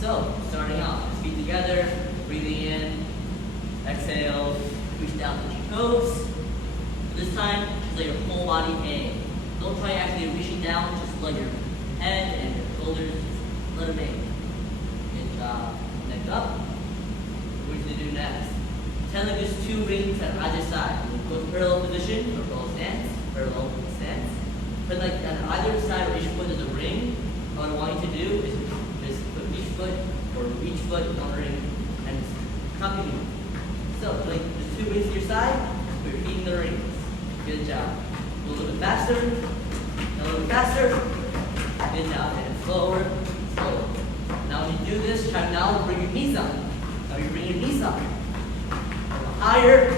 So, starting off, feet together, breathing in, exhale, reach down to your toes. This time, just let your whole body hang. Don't try actually reaching down, just let your head and your shoulders, just let them hang. Good job. Neck up. What are we going to do next? Pretend like there's two rings on either side. Go to parallel position, or parallel stance, parallel stance. But like on either side of each foot there's a ring. What I want you to do is just put each foot or each foot in one ring and copy me. So like there's two rings to your side, put your feet in the rings. Good job. Go a little bit faster, a little bit faster. Good job. And slower, slower. Now when you do this, try now to bring your knees up. Now you bring your knees up. Higher,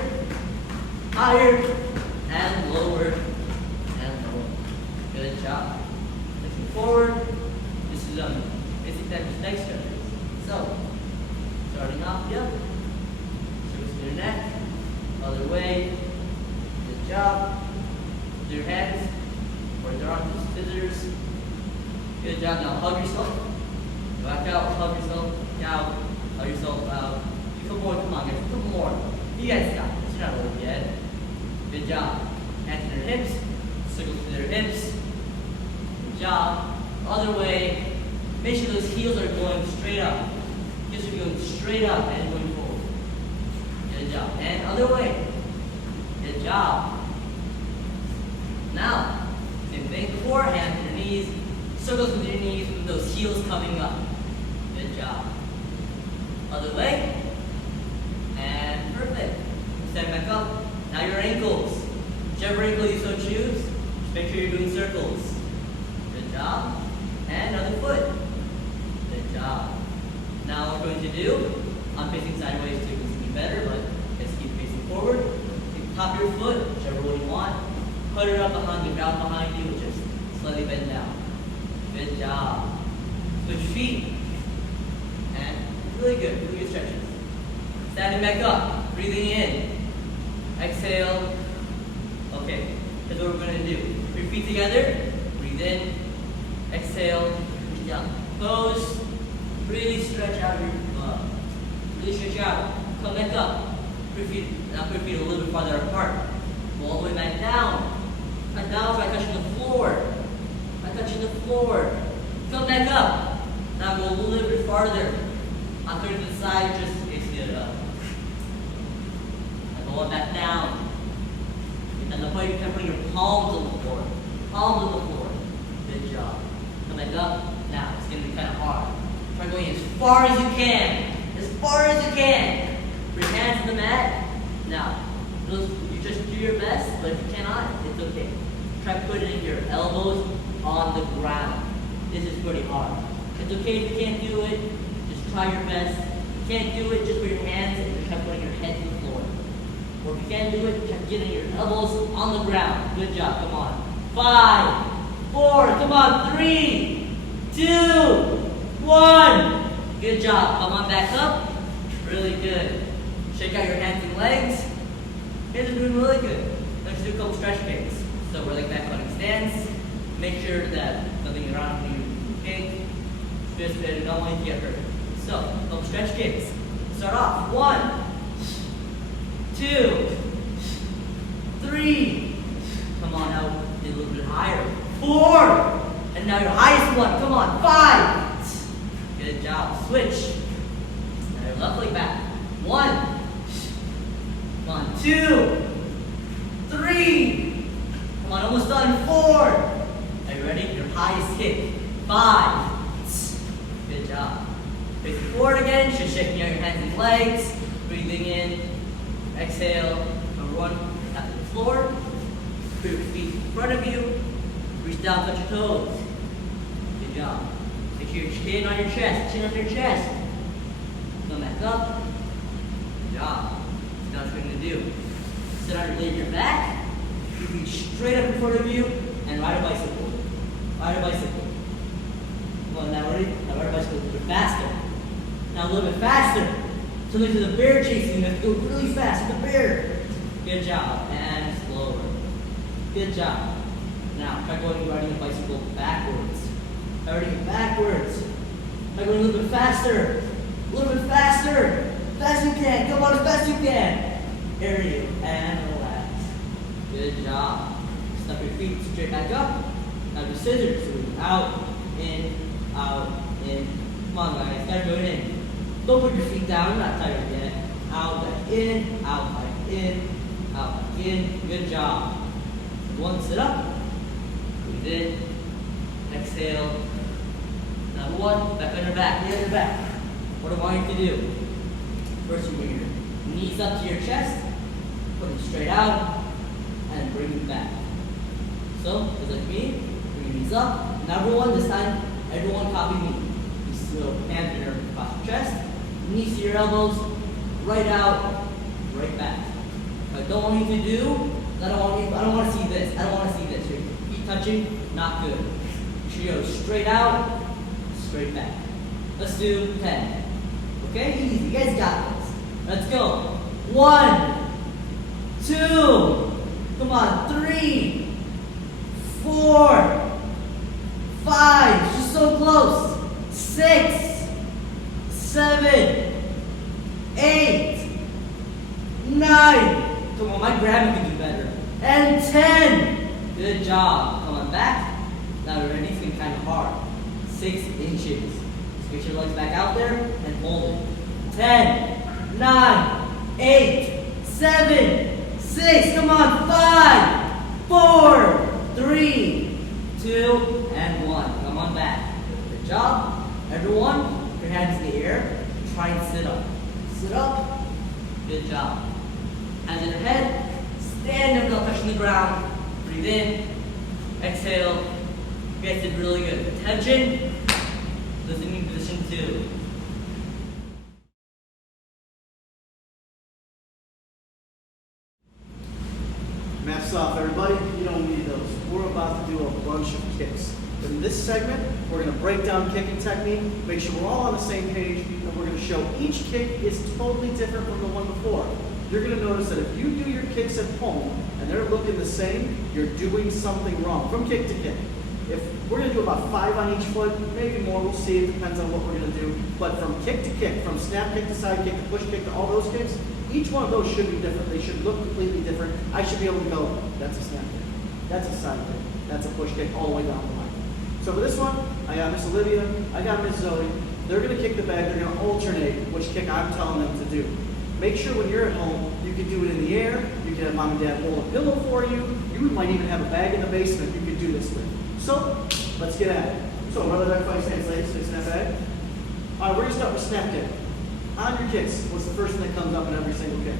higher, and lower, and lower. Good job. Looking forward. This is basic neck stretches. So, starting off, yep. Circles to your neck. Other way. Good job. With your hands, or your arms, scissors. Good job. Now hug yourself. Back out, hug yourself. Out. Hug yourself out. A couple more. Come on, guys. A couple more. You guys got this. You're not old yet. Good job. Hands to their hips. Circles to their hips. Good job. Other way. Make sure those heels are going straight up. Heels are going straight up and going forward. Good job. And other way. Good job. Now, same thing. Core, hands to your knees. Circles with your knees with those heels coming up. Good job. Other way. And perfect. Stand back up. Now your ankles. Whichever ankle you so choose, just make sure you're doing circles. Good job. And another foot. Good job. Now what we're going to do, I'm facing sideways too, it's going to be better, but just keep facing forward. Take the top of your foot, whichever one you want. Put it up behind the ground behind you, just slightly bend down. Good job. Switch feet. And really good stretches. Standing back up, breathing in. Exhale. Okay, here's what we're going to do. Put your feet together, breathe in. Exhale, reach down. Pose. Really stretch out your really stretch out. Come back up. Put your feet a little bit farther apart. Go all the way back down. And now by touching the floor. Come back up. Now go a little bit farther. I'm turning to the side, just basically it up. And go back down. And the point you can put your palms on the floor. Good job. Come back up. Now it's going to be kind of hard. Try going as far as you can. Put your hands on the mat. Now, you just do your best, but if you cannot, it's okay. Try putting your elbows on the ground. This is pretty hard. It's okay if you can't do it. Just try your best. If you can't do it, just put your hands and try putting your head to the floor. Or if you can't do it, try getting your elbows on the ground. Good job. Come on. 5, 4. Come on. 3, 2, 1. Good job. Come on back up. Really good. Shake out your hands and legs. Hands are doing really good. Let's do a couple stretch kicks. So we're like back on stance. Make sure that nothing around you kick. Just that don't want to get hurt. So, a couple stretch kicks. Start off. 1, 2, 3. Come on now, a little bit higher. 4. And now your highest one. Come on. 5. Good job. Switch. Now your left leg back. 1. Come on. 2, 3. Come on. Almost done. 4. Are you ready? Your highest kick. 5. Good job. Facing forward again. Just shaking out your hands and legs. Breathing in. Exhale. Number 1. Tap to the floor. Put your feet in front of you. Reach down, touch your toes. Good job. Make your chin on your chest. Chin on your chest. Come back up. Good job. So now what you're going to do. Sit on your back. You reach straight up in front of you and ride a bicycle. Come on, now ready? Now ride a bicycle a little bit faster. Now a little bit faster. Similar to the bear chasing, you have to go really fast with the bear. Good job. And slower. Good job. Now try riding the bicycle backwards. Riding it backwards. Try going a little bit faster. A little bit faster. Fast as you can. Come on, as fast as you can. Aerial and relax. Good job. Step your feet straight back up. Now do scissors. So out, in, out, in. Come on, guys. Gotta go in. Don't put your feet down. You're not tired yet. Out, back in, out, back in, out, back in. Good job. One, sit up. Breathe in. Exhale. Another one. Back on your back. Knee on your back. What I want you to do. First, you bring your knees up to your chest. Put them straight out. And bring them back. So, just like me. Bring your knees up. Now, everyone, this time, everyone copy me. You little hands in your across your chest. Knees to your elbows. Right out. Right back. What I don't want you to do. I don't want to see this. I don't want to see this. Your feet touching, not good. You should go straight out, straight back. Let's do 10. Okay? Easy. You guys got this. Let's go. 1, 2, come on, 3, 4, 5. You're so close. 6, 7, 8, 9. Come on, my grandma can do better. And 10. Good job. Come on, back. Now we're ready. It's going to be kind of hard. 6 inches. Just get your legs back out there and hold it. 10, 9, 8, 7, 6. Come on, 5, 4, 3, 2, and 1. Come on back. Good job. Everyone, your hands in the air. Try and sit up. Sit up. Good job. Hands in your head. Stand up without touching the ground. Breathe in. Exhale. You guys did really good. Attention. Listening position 2. Maps off, everybody. You don't need those. We're about to do a bunch of kicks. In this segment, we're going to break down kicking technique, make sure we're all on the same page, and we're going to show each kick is totally different from the one before. You're going to notice that if you do your kicks at home and they're looking the same, you're doing something wrong from kick to kick. If we're going to do about 5 on each foot, maybe more, we'll see, it depends on what we're going to do. But from kick to kick, from snap kick to side kick to push kick to all those kicks, each one of those should be different. They should look completely different. I should be able to go, that's a snap kick, that's a side kick, that's a push kick, all the way down the line. So for this one, I got Miss Olivia, I got Miss Zoe. They're going to kick the bag, they're going to alternate which kick I'm telling them to do. Make sure when you're at home, you can do it in the air, you can have mom and dad hold a pillow for you, you might even have a bag in the basement you can do this with. So, let's get at it. So, rubber duck fight stance, ladies, snap bag. All right, we're going to start with snap kick. On your kicks, what's the first thing that comes up in every single kick?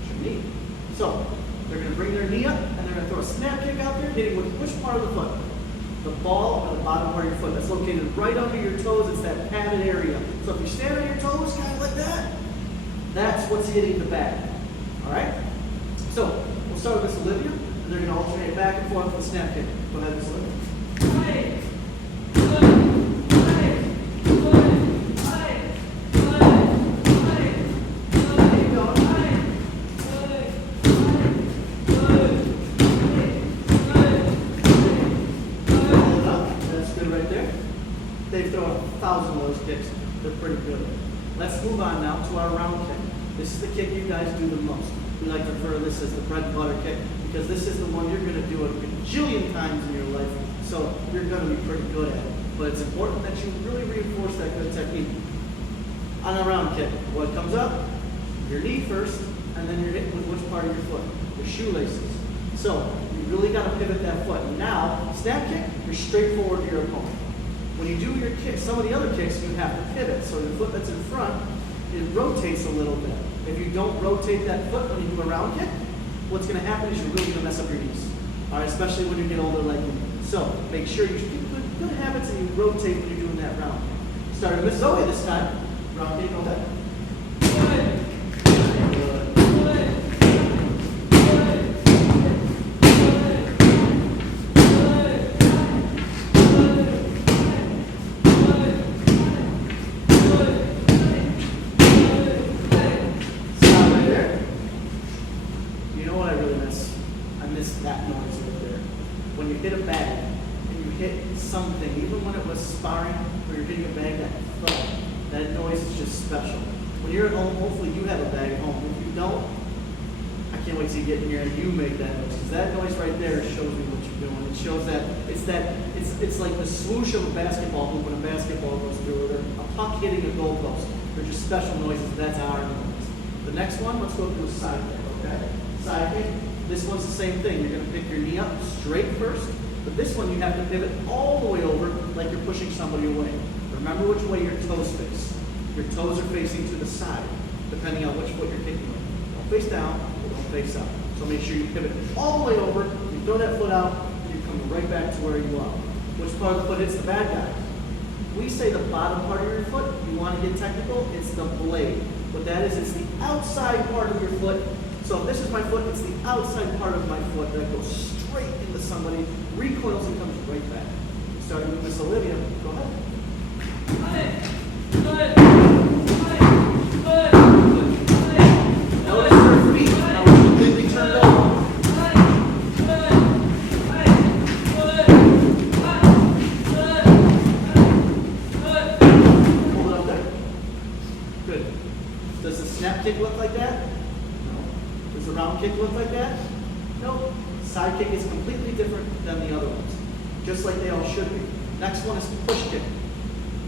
It's your knee. So, they're going to bring their knee up, and they're going to throw a snap kick out there, hitting with which part of the foot? The ball or the bottom part of your foot. That's located right under your toes. It's that padded area. So if you stand on your toes, kind of like that, that's what's hitting the bag. All right? So, we'll start with Miss Olivia, and they're going to alternate back and forth with the snap kick. Go ahead, Miss Olivia. They've thrown 1,000 of those kicks. They're pretty good. Let's move on now to our round kick. This is the kick you guys do the most. We like to refer to this as the bread and butter kick because this is the one you're going to do a gajillion times in your life. So you're going to be pretty good at it. But it's important that you really reinforce that good technique. On a round kick, what comes up? Your knee first, and then you're hitting with which part of your foot? Your shoelaces. So you really got to pivot that foot. Now, snap kick, you're straight forward to your opponent. When you do your kick, some of the other kicks, you have to pivot. So the foot that's in front, it rotates a little bit. If you don't rotate that foot when you do a round kick, what's going to happen is you're really going to mess up your knees. All right, especially when you get older like me. So make sure you keep good habits and you rotate when you're doing that round kick. Start with Miss Zoe this time. Round kick, go ahead. Good. That noise right there. When you hit a bag and you hit something, even when it was sparring, where you're hitting a bag that When you're at home, hopefully you have a bag at home. If you don't, I can't wait till you get in here and you make that noise. Because that noise right there shows me what you're doing. It shows that it's like the swoosh of a basketball hoop when a basketball goes through it, or a puck hitting a goalpost. They're just special noises. That's our noise. The next one, let's go through a side kick, okay? Side kick. This one's the same thing. You're going to pick your knee up straight first, but this one you have to pivot all the way over like you're pushing somebody away. Remember which way your toes face. Your toes are facing to the side, depending on which foot you're kicking with. Don't face down, or don't face up. So make sure you pivot all the way over, you throw that foot out, and you come right back to where you are. Which part of the foot hits the bad guy? We say the bottom part of your foot. You want to get technical, it's the blade. What that is, it's the outside part of your foot. So if this is my foot, it's the outside part of my foot that goes straight into somebody, recoils and comes right back. Starting with Miss Olivia, go ahead. Notice her feet, now it's completely turned over. Hold it up there. Good. Does the snap kick look like that? No. Does the round kick look like that? No. Side kick is completely different than the other ones, just like they all should be. Next one is push kick.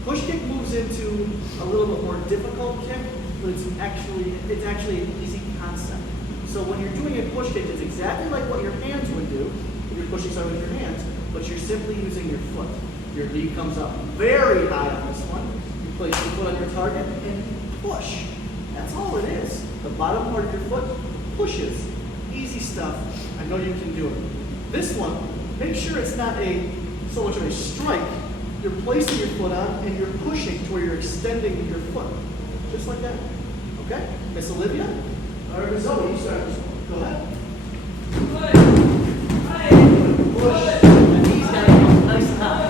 Push kick moves into a little bit more difficult kick, but it's actually an easy concept. So when you're doing a push kick, it's exactly like what your hands would do if you're pushing something with your hands, but you're simply using your foot. Your knee comes up very high on this one. You place your foot on your target and push. That's all it is. The bottom part of your foot pushes. Easy stuff. I know you can do it. This one, make sure it's not so much of a strike. You're placing your foot on and you're pushing to where you're extending your foot. Just like that. Okay? Miss Olivia? Or Miss Zoe, you start this one. Go ahead. Push. And knees gotta go nice and high.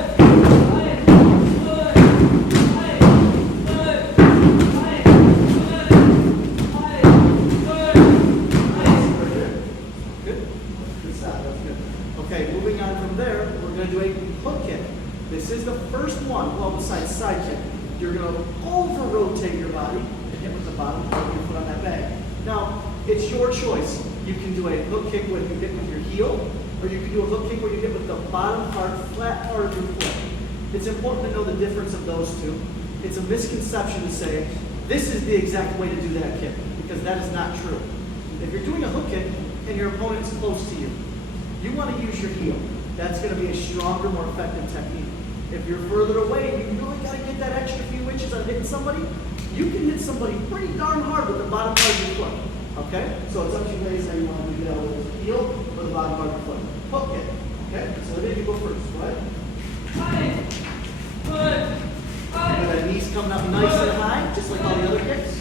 Good? Good stop. That's good. Okay, moving on from there, we're going to do a hook kick. This is the first one, well, besides side kick. You're going to over-rotate your body and hit with the bottom part of your foot on that bag. Now, it's your choice. You can do a hook kick where you hit with your heel, or you can do a hook kick where you hit with the bottom part, flat part of your foot. It's important to know the difference of those two. It's a misconception to say, this is the exact way to do that kick, because that is not true. If you're doing a hook kick and your opponent's close to you, you want to use your heel. That's going to be a stronger, more effective technique. If you're further away and you really got to get that extra few inches on hitting somebody, you can hit somebody pretty darn hard with the bottom part of your foot. Okay? So it's up to you guys how you want to do that, whether it's the heel or the bottom part of your foot. Hook kick. Okay? So then you go first, right? With that knees coming up nice and high, just like all the other kicks.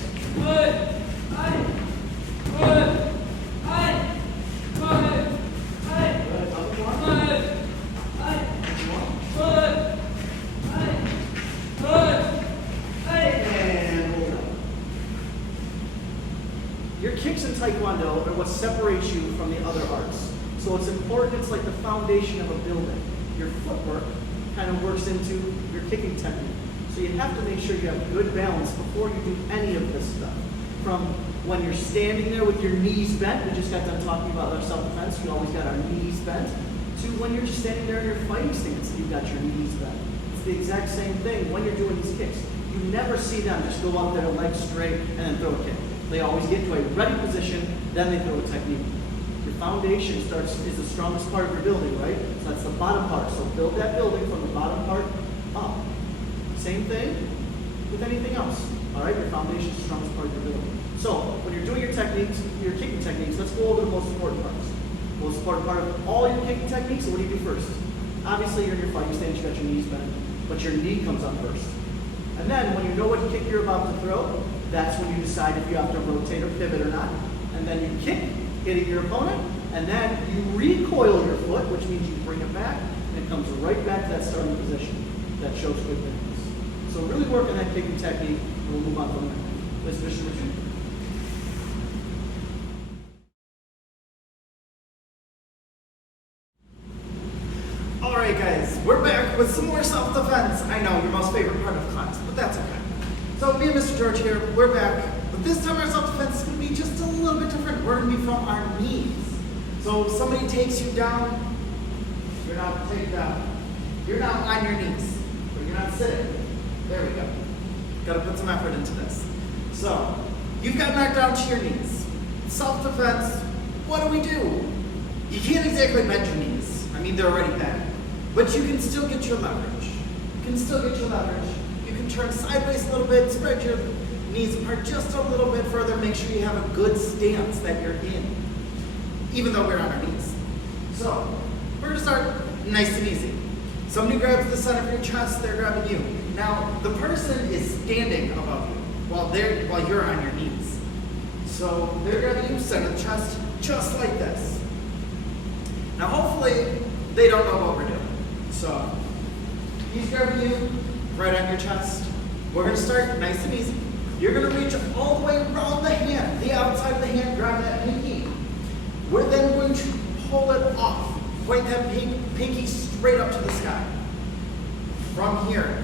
Your kicks in Taekwondo are what separates you from the other arts. So it's important, it's like the foundation of a building. Your footwork kind of works into your kicking technique. So you have to make sure you have good balance before you do any of this stuff. From when you're standing there with your knees bent, we just got done talking about our self-defense, we always got our knees bent, to when you're just standing there in your fighting stance and you've got your knees bent. It's the exact same thing when you're doing these kicks. You never see them just go up there, legs straight, and then throw a kick. They always get to a ready position, then they throw a technique. Your foundation is the strongest part of your building, right? So that's the bottom part. So build that building from the bottom part up. Same thing with anything else. All right, your foundation is the strongest part of your building. So when you're doing your techniques, your kicking techniques, let's go over the most important parts. The most important part of all your kicking techniques, so what do you do first? Obviously, you're in your fighting stance, you got your knees bent, but your knee comes up first. And then when you know what kick you're about to throw, that's when you decide if you have to rotate or pivot or not. And then you kick, hitting your opponent, and then you recoil your foot, which means you bring it back, and it comes right back to that starting position. That shows good fitness. So really work on that kicking technique, and we'll move on from there. Let's finish number 2. All right, guys, we're back with some more self-defense. I know, your most favorite part of class, but that's okay. So me and Mr. George here, we're back. But this time our self-defense is going to be just a little bit different. We're going to be from our knees. So if somebody takes you down, you're not taken down. You're now on your knees. But you're not sitting. There we go. Got to put some effort into this. So, you've got knocked down to your knees. Self-defense, what do? You can't exactly bend your knees. I mean, they're already bent. But you can still get your leverage. You can turn sideways a little bit, spread your knees apart just a little bit further, make sure you have a good stance that you're in, even though we're on our knees. So, we're going to start nice and easy. Somebody grabs the center of your chest, they're grabbing you. Now, the person is standing above you while you're on your knees. So, they're grabbing you center of the chest, just like this. Now, hopefully, they don't know what we're doing. So, he's grabbing you right on your chest. We're going to start nice and easy. You're going to reach all the way around the hand, the outside of the hand, grab that pinky. We're then going to pull it off. Point that pinky straight up to the sky. From here,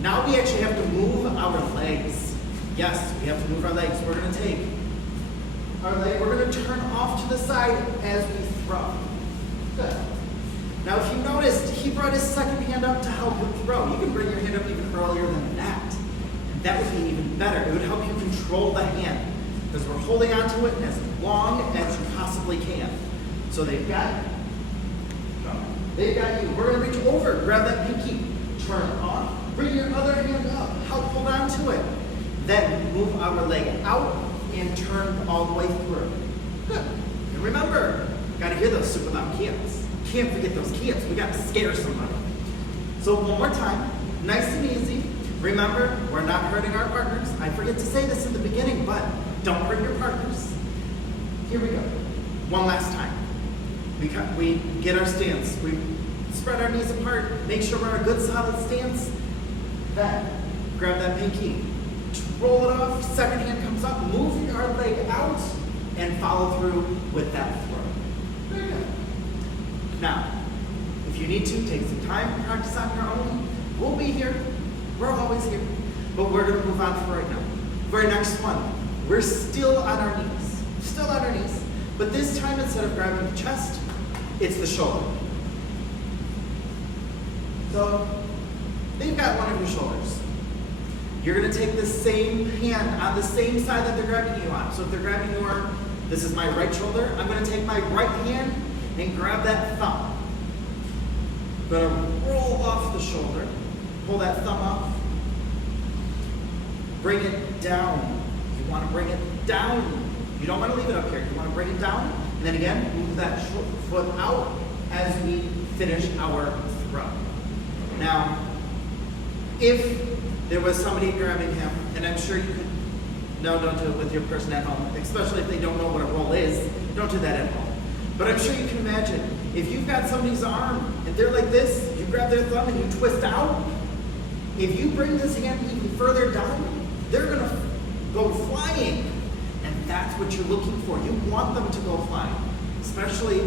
now we actually have to move our legs. Yes, we have to move our legs. We're going to take our leg, we're going to turn off to the side as we throw. Good. Now if you noticed, he brought his second hand up to help him throw. You can bring your hand up even earlier than that. And that would be even better. It would help you control the hand. Because we're holding onto it as long as you possibly can. So they've got you. We're going to reach over, grab that pinky, turn it off, bring your other hand up, help hold on to it. Then move our leg out and turn all the way through. Good. And remember, got to hear those super loud cans. Can't forget those cans. We got to scare somebody. So one more time, nice and easy. Remember, we're not hurting our partners. I forget to say this in the beginning, but don't hurt your partners. Here we go. One last time. We get our stance. We spread our knees apart. Make sure we're in a good solid stance. Then, grab that pinky. Roll it off. Second hand comes up. Move your leg out and follow through with that throw. Very good. Now, if you need to, take some time to practice on your own. We'll be here. We're always here. But we're going to move on for right now. For our next one, we're still on our knees. Still on our knees. But this time, instead of grabbing the chest, it's the shoulder. So, they've got one of your shoulders. You're going to take the same hand on the same side that they're grabbing you on. So if they're grabbing your, this is my right shoulder, I'm going to take my right hand and grab that thumb. I'm going to roll off the shoulder, pull that thumb up, bring it down. You want to bring it down. You don't want to leave it up here. You want to bring it down, and then again, move that foot out as we finish our throw. Now, if there was somebody grabbing him, and I'm sure you could, no, don't do it with your person at home, especially if they don't know what a roll is. Don't do that at home. But I'm sure you can imagine, if you've got somebody's arm, and they're like this, you grab their thumb and you twist out, if you bring this hand even further down, they're going to go flying. And that's what you're looking for. You want them to go flying. Especially,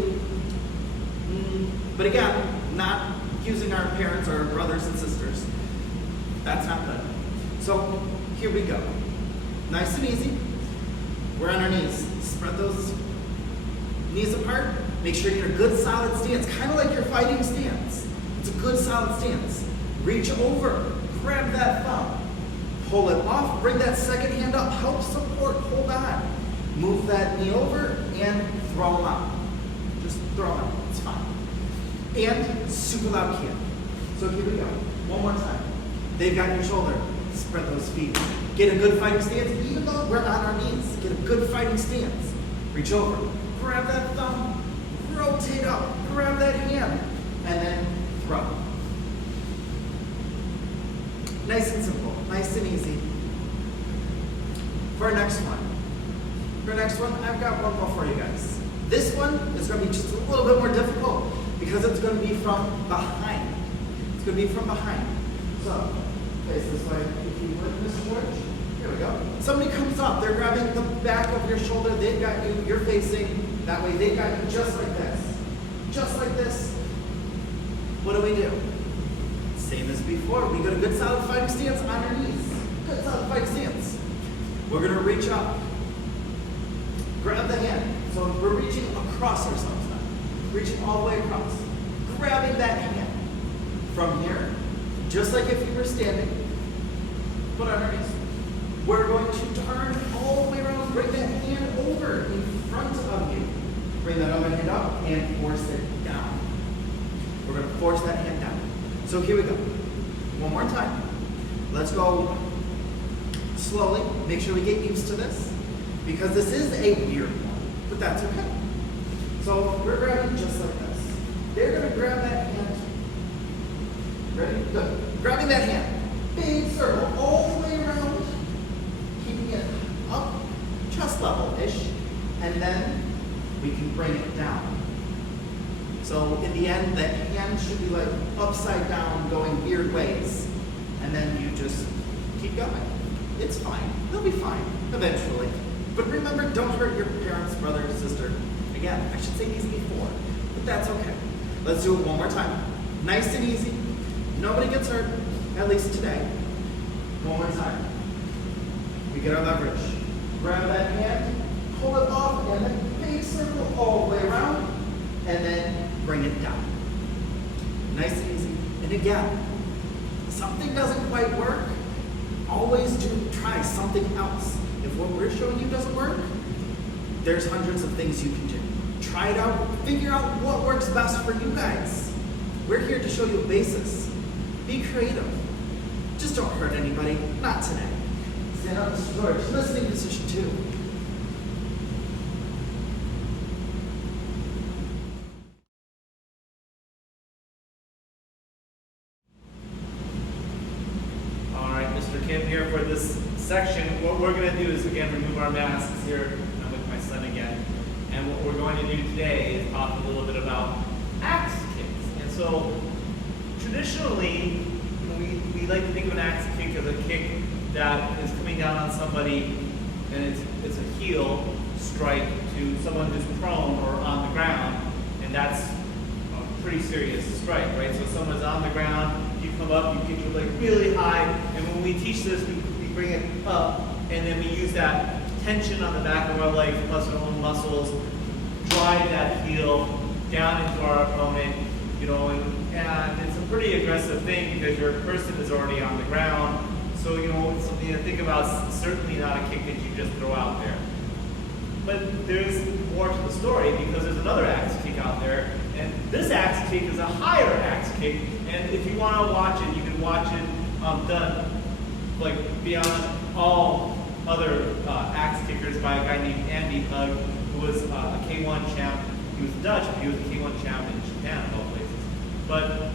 but again, not using our parents or brothers and sisters. That's not good. So, here we go. Nice and easy. We're on our knees. Spread those knees apart. Make sure you're in a good solid stance, kind of like your fighting stance. It's a good solid stance. Reach over, grab that thumb, pull it off, bring that second hand up, help support, hold on. Move that knee over and throw them out. Just throw them out, it's fine. And super loud kick. So here we go, one more time. They've got your shoulder, spread those feet. Get a good fighting stance, even though we're on our knees. Get a good fighting stance. Reach over, grab that thumb, rotate up, grab that hand, and then throw. Nice and simple, nice and easy. For our next one, I've got one more for you guys. This one is going to be just a little bit more difficult because it's going to be from behind. It's going to be from behind. So, face this way if you would, Mr. George. Here we go. Somebody comes up, they're grabbing the back of your shoulder, they've got you, you're facing that way, they've got you just like this. Just like this. What do? Same as before. We got a good solid fighting stance on our knees. Good. That's how the fight stance. We're gonna reach up. Grab the hand. So we're reaching across ourselves now. Reaching all the way across. Grabbing that hand. From here, just like if you were standing, put on our knees. We're going to turn all the way around, bring that hand over in front of you. Bring that other hand up and force it down. We're going to force that hand down. So here we go. One more time. Let's go slowly. Make sure we get used to this because this is a weird one, but that's okay. So we're grabbing just like this. They're going to grab that hand. Ready? Good. Grabbing that hand. Big circle all the way around. Keeping it up, chest level-ish. And then we can bring it down. So in the end, that hand should be like upside down, going weird ways. And then you just keep going. It's fine. They'll be fine eventually. But remember, don't hurt your parents, brother, sister. Again, I should say these before, but that's okay. Let's do it one more time. Nice and easy. Nobody gets hurt, at least today. One more time. We get our leverage. Grab that hand, pull it off, and then big circle all the way around, and then bring it down. Nice and easy. And again, something doesn't quite work, always do try something else. If what we're showing you doesn't work, there's hundreds of things you can do. Try it out, figure out what works best for you guys. We're here to show you a basis. Be creative. Just don't hurt anybody, not today. Stand up, Mr. George, listening position 2. All right, Mr. Kim here for this section. What we're going to do is, again, remove our masks here. I'm with my son again. And what we're going to do today is talk a little bit about axe kicks. And so, traditionally, we like to think of an axe kick as a kick that is coming down on somebody, and it's a heel strike to someone who's prone or on the ground, and that's a pretty serious strike, right? So someone's on the ground, you come up, you get your leg really high, and when we teach this, we bring it up, and then we use that tension on the back of our legs plus our own muscles, drive that heel down into our opponent, you know, and it's a pretty aggressive thing because your person is already on the ground. So, you know, it's something to think about. Certainly not a kick that you just throw out there. But there's more to the story because there's another axe kick out there. And this axe kick is a higher axe kick. And if you want to watch it, you can watch it done like beyond all other axe kickers by a guy named Andy Hug, who was a K1 champ. He was Dutch, but he was a K1 champ in Japan, of all places. But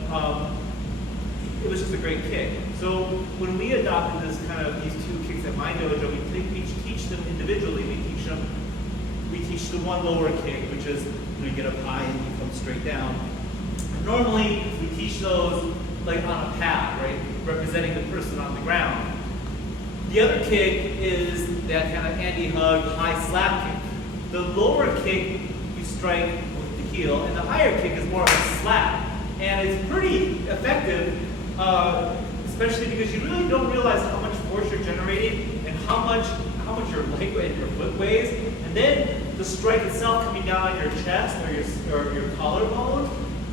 it was just a great kick. So when we adopted this kind of these two kicks at my dojo, we teach them individually. We teach the one lower kick, which is when you get up high and you come straight down. Normally we teach those like on a pad, right, representing the person on the ground. The other kick is that kind of Andy Hug high slap kick. The lower kick you strike with the heel, and the higher kick is more of a slap. And it's pretty effective, especially because you really don't realize how much force you're generating and how much your leg and your foot weighs. And then the strike itself coming down on your chest or your collarbone,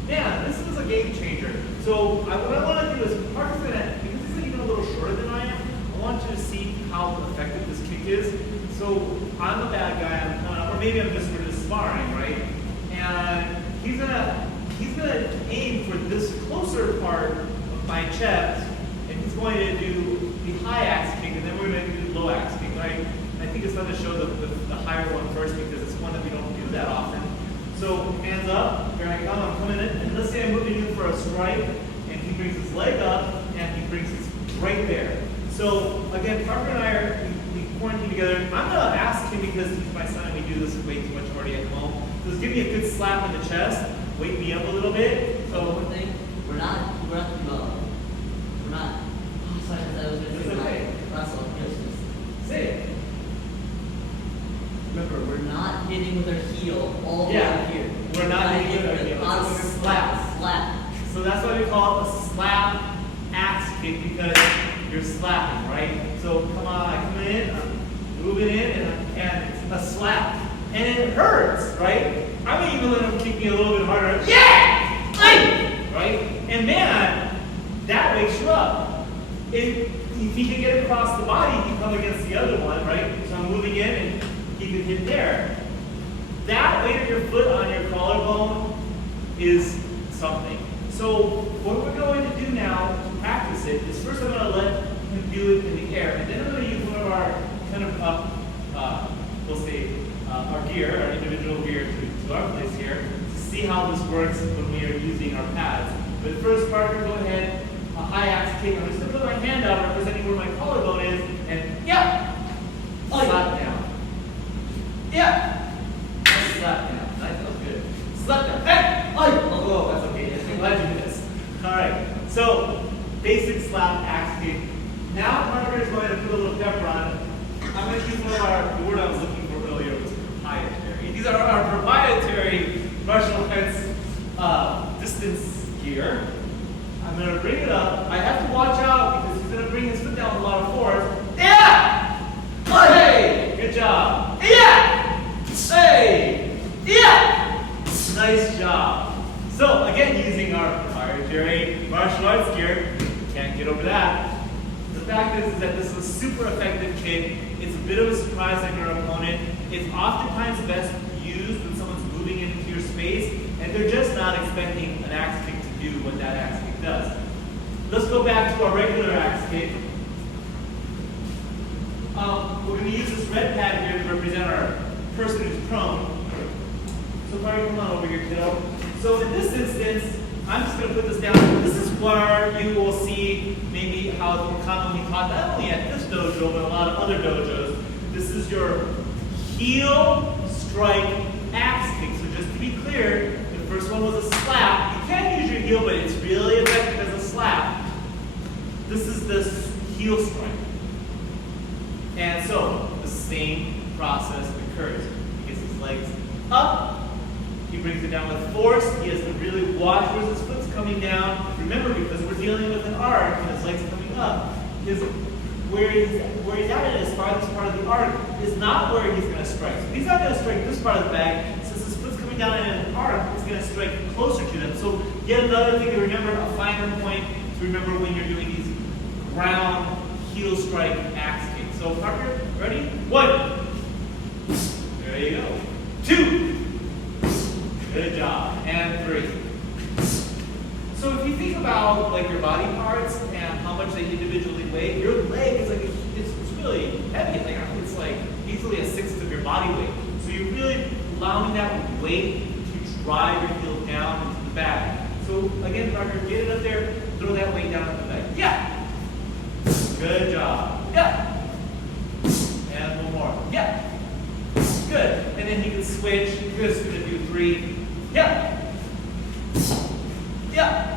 man, this is a game changer. So what I want to do is, Parker's gonna, because he's even a little shorter than I am, I want you to see how effective this kick is. So I'm a bad guy, or maybe I'm just sparring, right? And he's gonna aim for this closer part of my chest, and he's going to do the high axe kick, and then we're going to do the low axe kick, right? And I think it's fun to show the higher one first because it's one that we don't do that often. So hands up, here I come, I'm coming in, and let's say I'm moving in for a strike, and he brings his leg up, and he brings his right there. So again, Parker and I are we quarantine together. I'm gonna ask him because he's my son and we do this way too much already at home. Just give me a good slap in the chest, wake me up a little bit. So one thing, we're not. Oh, sorry, I was gonna say okay. Russell, Say it. Remember, we're not hitting with our heel all the way Yeah, up here. we're not hitting with our heel. On a It's a slap. So that's why we call it a slap axe kick because you're slapping, right? So So come on, I come in, I'm moving in, and it's a slap. And it hurts, right? I may even let him kick me a little bit harder. Yeah! Right? And man, that wakes you up. If he can get across the body, he can come against the other one, right? So I'm moving in and he can hit there. That weight of your foot on your collarbone is something. So what we're going to do now to practice it is first I'm going to let him do it in the air, and then I'm going to use one of our kind of we'll say our gear, our individual gear to our place here to see how this works when we are using our pads. But first, Parker, go ahead, a high axe kick. I'm just going to put my hand out representing where my collarbone is, and slap down. Slap down. Nice, that was good. Slap down. Hey! Oh, that's okay. I'm glad you missed. All right. So, basic slap axe kick. Now, Parker is going to put a little pepper on it. I'm going to use one of the word I was looking for earlier was proprietary. These are our proprietary martial arts distance gear. I'm going to bring it up. I have to watch out because he's going to bring his foot down with a lot of force. Yeah! Hey! Good job. Yeah! Hey! Yeah! Nice job. So, again, using our proprietary martial arts gear, can't get over that. The fact is that this is a super effective kick. It's a bit of a surprise on your opponent. It's oftentimes best used when someone's moving into your space and they're just not expecting an axe kick to do what that axe kick does. Let's go back to our regular axe kick. We're going to use this red pad here to represent our person who's prone. So Parker, come on over here, kiddo. So in this instance, I'm just going to put this down. This is where you will see maybe how it's more commonly taught, not only at this dojo, but a lot of other dojos. This is your heel strike axe kick. So just to be clear, the first one was a slap. You can use your heel, but it's really effective as a slap. This is the heel strike. And so the same process occurs. He gets his legs up. He brings it down with force. He has to really watch where his foot's coming down. Remember, because we're dealing with an arc and his leg's coming up, where he's at it as farthest part of the arc is not where he's going to strike. So he's not going to strike this part of the bag. Since his foot's coming down in an arc, he's going to strike closer to them. So yet another thing to remember, a finer point to remember when you're doing these ground heel strike axe kicks. So Parker, ready? 1. There you go. 2. Good job. And 3. So if you think about like your body parts and how much they individually weigh, your leg is like it's really heavy. It's like easily a sixth of your body weight. So you're really allowing that weight to drive your heel down into the bag. So again, Parker, get it up there, throw that weight down into the bag. Yeah. Good job. Yeah. And one more. Yeah. Good. And then you can switch. You're just going to do 3. Yeah. Yeah.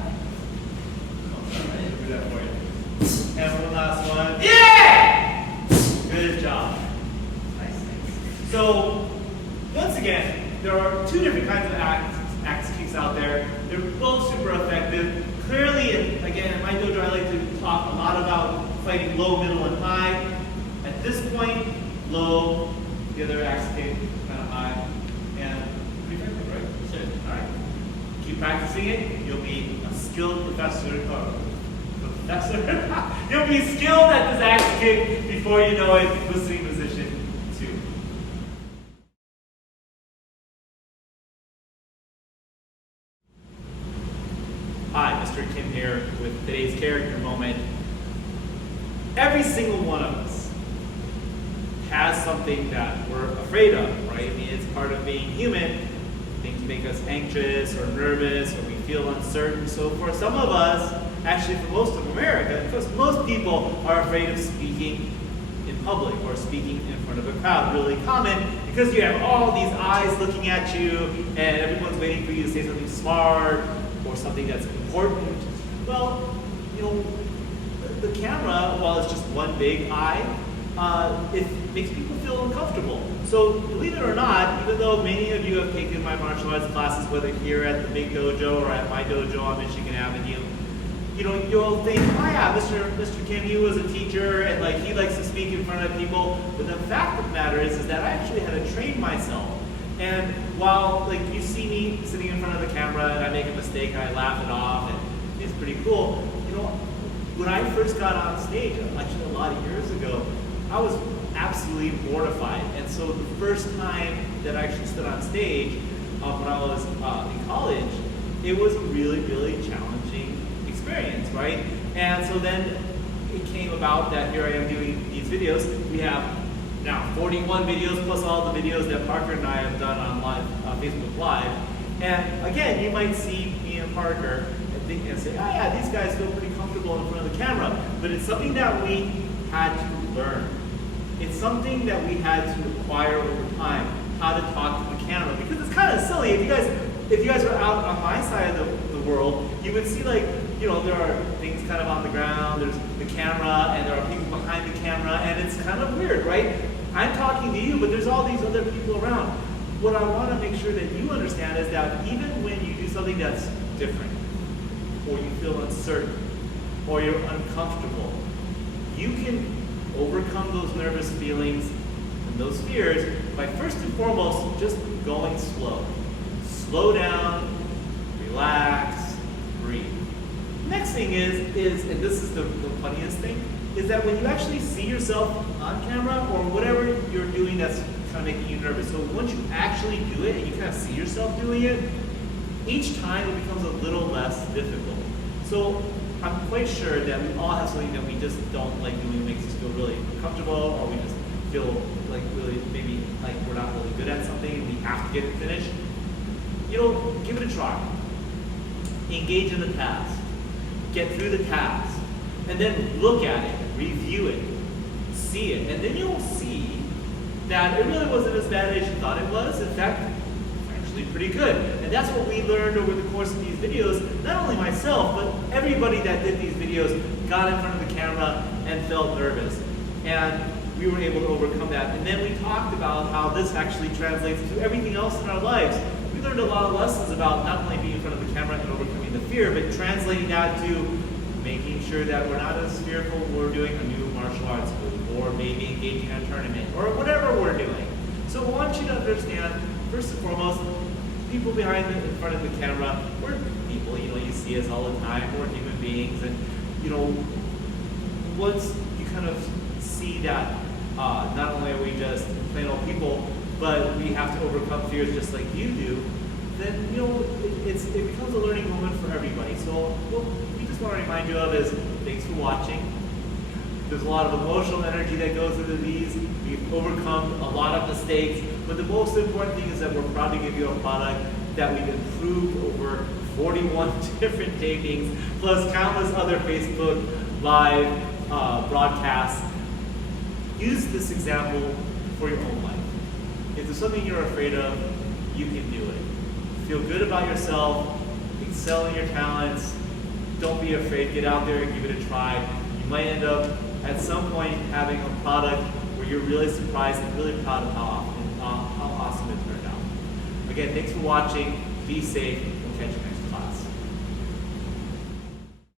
Do that for you. And one last one. Yeah. Good job. Nice. Thanks. So once again, there are 2 different kinds of axe kicks out there. They're both super effective. Clearly, and again, in my dojo, I like to talk a lot about fighting low, middle, and high. At this point, low, the other axe kick, kind of high, and pretty effective, right? Sure. All right. Keep practicing it. You'll be a skilled professor. You'll be skilled at this axe kick before you know it. Listening position 2. Hi, Mr. Kim here with today's character moment. Every single one of us has something that we're afraid of, right? I mean, it's part of being human. Things make us anxious or nervous or we feel uncertain. So for some of us, actually for most of America, because most people are afraid of speaking in public or speaking in front of a crowd. Really common because you have all these eyes looking at you and everyone's waiting for you to say something smart or something that's important. Well, you know, the camera, while it's just one big eye, it makes people feel uncomfortable. So believe it or not, even though many of you have taken my martial arts classes, whether here at the big dojo or at my dojo on Michigan Avenue, you'll think, oh yeah, Mr. Kim, he was a teacher and like he likes to speak in front of people. But the fact of the matter is that I actually had to train myself. And while like you see me sitting in front of the camera and I make a mistake and I laugh it off and it's pretty cool, when I first got on stage, actually a lot of years ago, I was absolutely mortified. And so the first time that I actually stood on stage when I was in college, it was a really, really challenging experience, right? And so then it came about that here I am doing these videos. We have now 41 videos plus all the videos that Parker and I have done on Facebook Live. And again, you might see me and Parker and say, oh yeah, these guys feel pretty comfortable in front of the camera. But it's something that we had to learn. It's something that we had to acquire over time, how to talk to the camera. Because it's kind of silly. If you guys were out on my side of the world, you would see like, there are things kind of on the ground, there's the camera, and there are people behind the camera, and it's kind of weird, right? I'm talking to you, but there's all these other people around. What I want to make sure that you understand is that even when you do something that's different, or you feel uncertain, or you're uncomfortable, you can overcome those nervous feelings and those fears by first and foremost just going slow. Slow down, relax, breathe. Next thing is, and this is the funniest thing, is that when you actually see yourself on camera or whatever you're doing that's kind of making you nervous, so once you actually do it and you kind of see yourself doing it, each time it becomes a little less difficult. So I'm quite sure that we all have something that we just don't like doing, makes us feel really uncomfortable, or we just feel like really maybe like we're not really good at something and we have to get it finished. Give it a try. Engage in the task. Get through the task. And then look at it, review it, see it, and then you'll see that it really wasn't as bad as you thought it was. In fact, it's actually pretty good. And that's what we learned over the course of these videos. Not only myself, but everybody that did these videos got in front of the camera and felt nervous. And we were able to overcome that. And then we talked about how this actually translates to everything else in our lives. We learned a lot of lessons about not only being in front of the camera and overcoming the fear, but translating that to making sure that we're not as fearful when we're doing a new martial arts move, or maybe engaging in a tournament, or whatever we're doing. So I want you to understand, first and foremost, people in front of the camera, we're people, you see us all the time, we're human beings, and once you kind of see that not only are we just plain old people, but we have to overcome fears just like you do, then it becomes a learning moment for everybody. So what we just want to remind you of is thanks for watching. There's a lot of emotional energy that goes into these. We've overcome a lot of mistakes, but the most important thing is that we're proud to give you a product that we've improved over 41 different tapings, plus countless other Facebook Live broadcasts. Use this example for your own life. If there's something you're afraid of, you can do it. Feel good about yourself, excel in your talents, don't be afraid, get out there and give it a try. You might end up at some point having a product where you're really surprised and really proud of how awesome it turned out. Again, thanks for watching, be safe, we'll catch you next time.